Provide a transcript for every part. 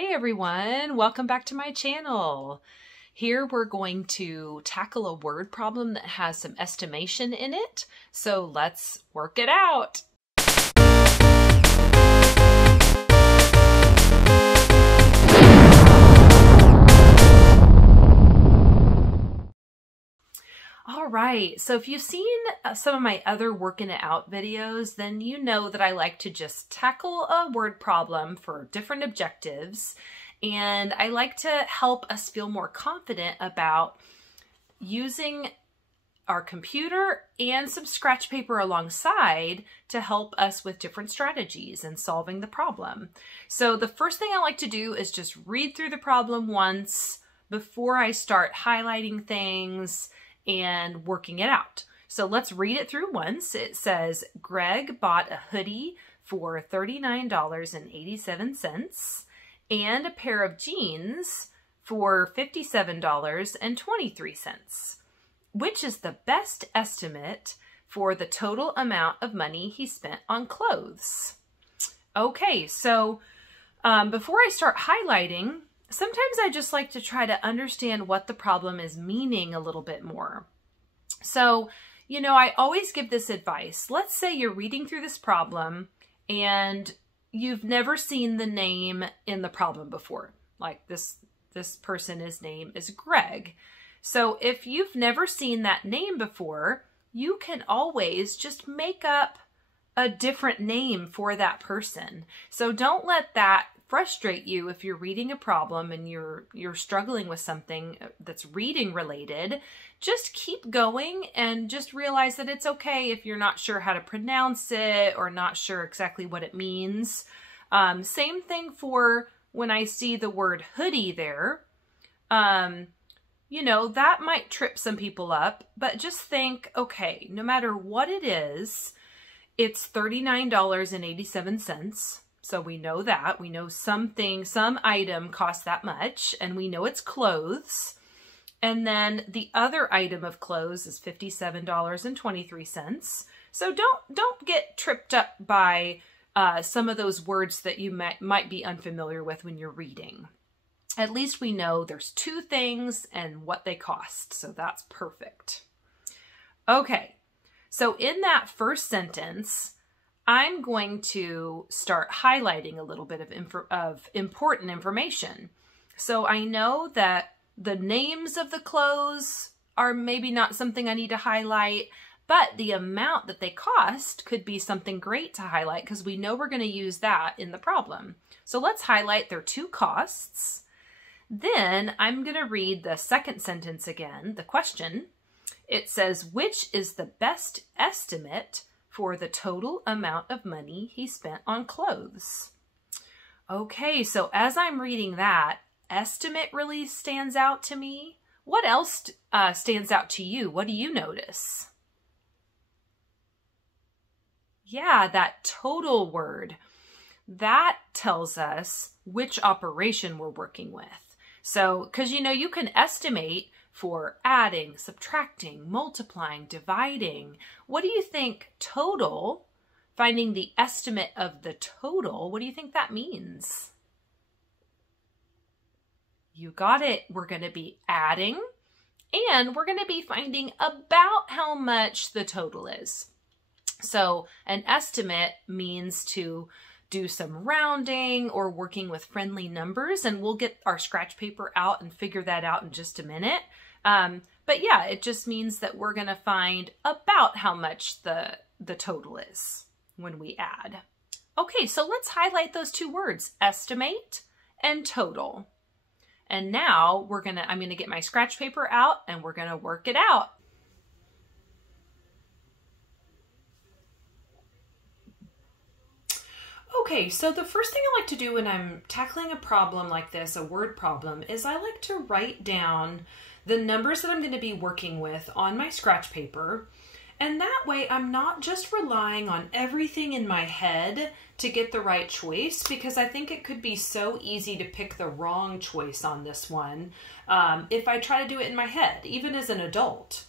Hey everyone, welcome back to my channel. Here we're going to tackle a word problem that has some estimation in it, so let's work it out. All right, so if you've seen some of my other Workin It Out videos, then you know that I like to just tackle a word problem for different objectives, and I like to help us feel more confident about using our computer and some scratch paper alongside to help us with different strategies and solving the problem. So the first thing I like to do is just read through the problem once before I start highlighting things and working it out. So let's read it through once. It says, Greg bought a hoodie for $39.87 and a pair of jeans for $57.23. Which is the best estimate for the total amount of money he spent on clothes? Okay, so before I start highlighting, sometimes I just like to try to understand what the problem is meaning a little bit more. So, you know, I always give this advice. Let's say you're reading through this problem and you've never seen the name in the problem before. Like this person's name is Greg. So if you've never seen that name before, you can always just make up a different name for that person. So don't let that frustrate you if you're reading a problem and you're struggling with something that's reading related. Just keep going and just realize that it's okay if you're not sure how to pronounce it or not sure exactly what it means. Same thing for when I see the word hoodie there. You know, that might trip some people up, but just think, okay, no matter what it is, it's $39.87. So we know that. We know some item costs that much, and we know it's clothes. And then the other item of clothes is $57.23. So don't get tripped up by some of those words that you might be unfamiliar with when you're reading. At least we know there's two things and what they cost, so that's perfect. Okay, so in that first sentence, I'm going to start highlighting a little bit of important information. So I know that the names of the clothes are maybe not something I need to highlight, but the amount that they cost could be something great to highlight because we know we're going to use that in the problem. So let's highlight their two costs. Then I'm going to read the second sentence again, the question. It says, which is the best estimate for the total amount of money he spent on clothes? Okay, so as I'm reading that, estimate really stands out to me. What else stands out to you? What do you notice? Yeah, that total word. That tells us which operation we're working with. So, because you know, you can estimate for adding, subtracting, multiplying, dividing. What do you think total, finding the estimate of the total, what do you think that means? You got it. We're going to be adding and we're going to be finding about how much the total is. So an estimate means to do some rounding or working with friendly numbers, and we'll get our scratch paper out and figure that out in just a minute. But yeah, it just means that we're going to find about how much the total is when we add. Okay, so let's highlight those two words, estimate and total. And now I'm going to get my scratch paper out and we're going to work it out. Okay, so the first thing I like to do when I'm tackling a problem like this, a word problem, is I like to write down the numbers that I'm going to be working with on my scratch paper. And that way I'm not just relying on everything in my head to get the right choice, because I think it could be so easy to pick the wrong choice on this one if I try to do it in my head, even as an adult.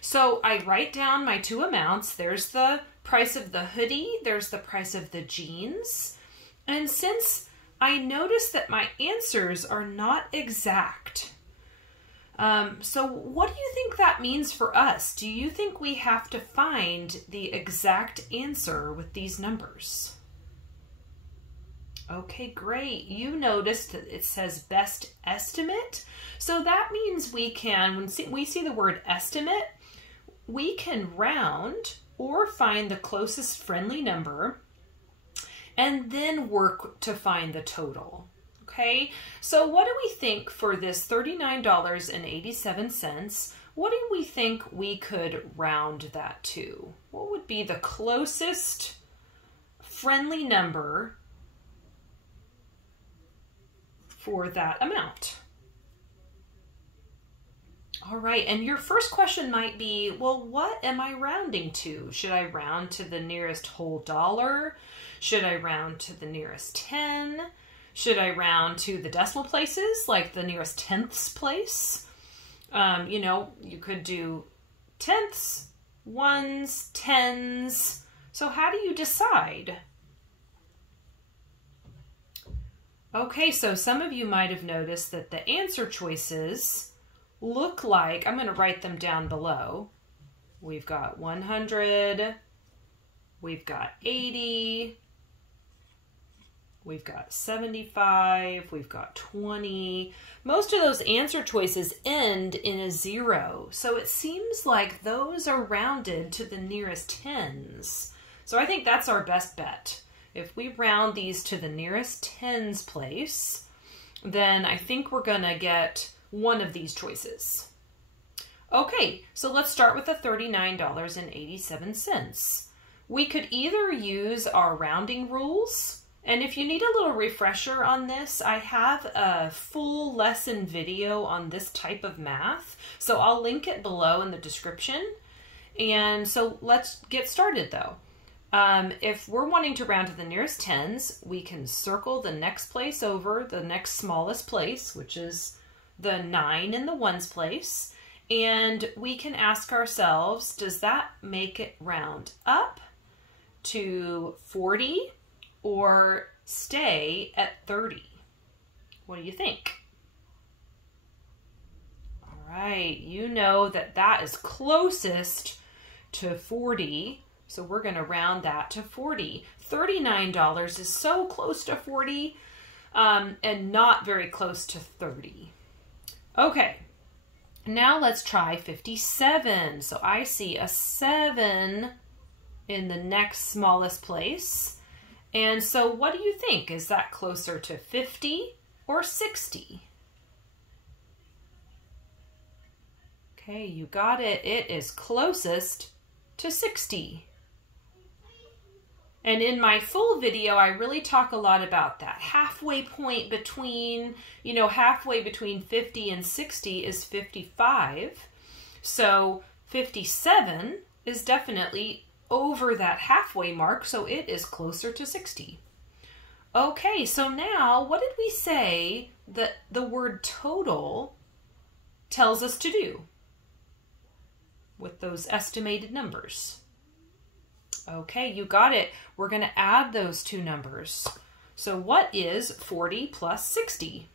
So I write down my two amounts. There's the price of the hoodie, there's the price of the jeans. And since I notice that my answers are not exact. So what do you think that means for us? Do you think we have to find the exact answer with these numbers? Okay, great. You noticed that it says best estimate. So that means we can, when we see the word estimate, we can round or find the closest friendly number and then work to find the total. Okay, so what do we think for this $39.87? What do we think we could round that to? What would be the closest friendly number for that amount? All right, and your first question might be, well, what am I rounding to? Should I round to the nearest whole dollar? Should I round to the nearest 10? Should I round to the decimal places, like the nearest tenths place? You know, you could do tenths, ones, tens. So how do you decide? Okay, so some of you might have noticed that the answer choices look like, I'm going to write them down below. We've got 100, we've got 80, we've got 75, we've got 20. Most of those answer choices end in a 0. So it seems like those are rounded to the nearest tens. So I think that's our best bet. If we round these to the nearest tens place, then I think we're going to get one of these choices. Okay, so let's start with the $39.87. We could either use our rounding rules, and if you need a little refresher on this, I have a full lesson video on this type of math, so I'll link it below in the description. And so let's get started though. If we're wanting to round to the nearest tens, we can circle the next place over, the next smallest place, which is the 9 in the ones place, and we can ask ourselves, does that make it round up to 40 or stay at 30? What do you think? All right, you know that that is closest to 40, so we're going to round that to 40. $39 is so close to 40 and not very close to 30. Okay, now let's try 57. So I see a 7 in the next smallest place. And so what do you think? Is that closer to 50 or 60? Okay, you got it. It is closest to 60. And in my full video, I really talk a lot about that halfway point between, halfway between 50 and 60 is 55. So 57 is definitely over that halfway mark, so it is closer to 60. Okay, so now what did we say that the word total tells us to do with those estimated numbers? Okay, you got it. We're going to add those two numbers. So what is 40 plus 60?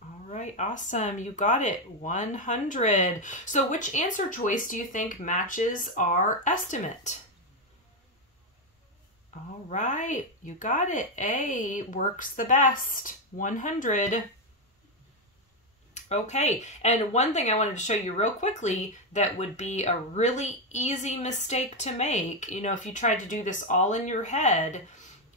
All right, awesome. You got it. 100. So which answer choice do you think matches our estimate? All right, you got it. A works the best. 100. Okay, and one thing I wanted to show you real quickly that would be a really easy mistake to make, if you tried to do this all in your head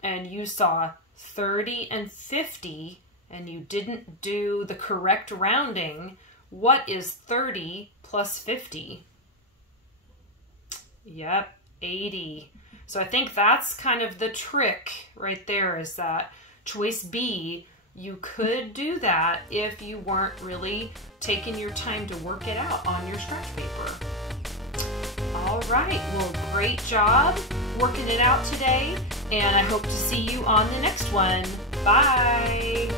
and you saw 30 and 50 and you didn't do the correct rounding, what is 30 plus 50? Yep, 80. So I think that's kind of the trick right there, is that choice B. You could do that if you weren't really taking your time to work it out on your scratch paper. All right, well, great job working it out today, and I hope to see you on the next one. Bye.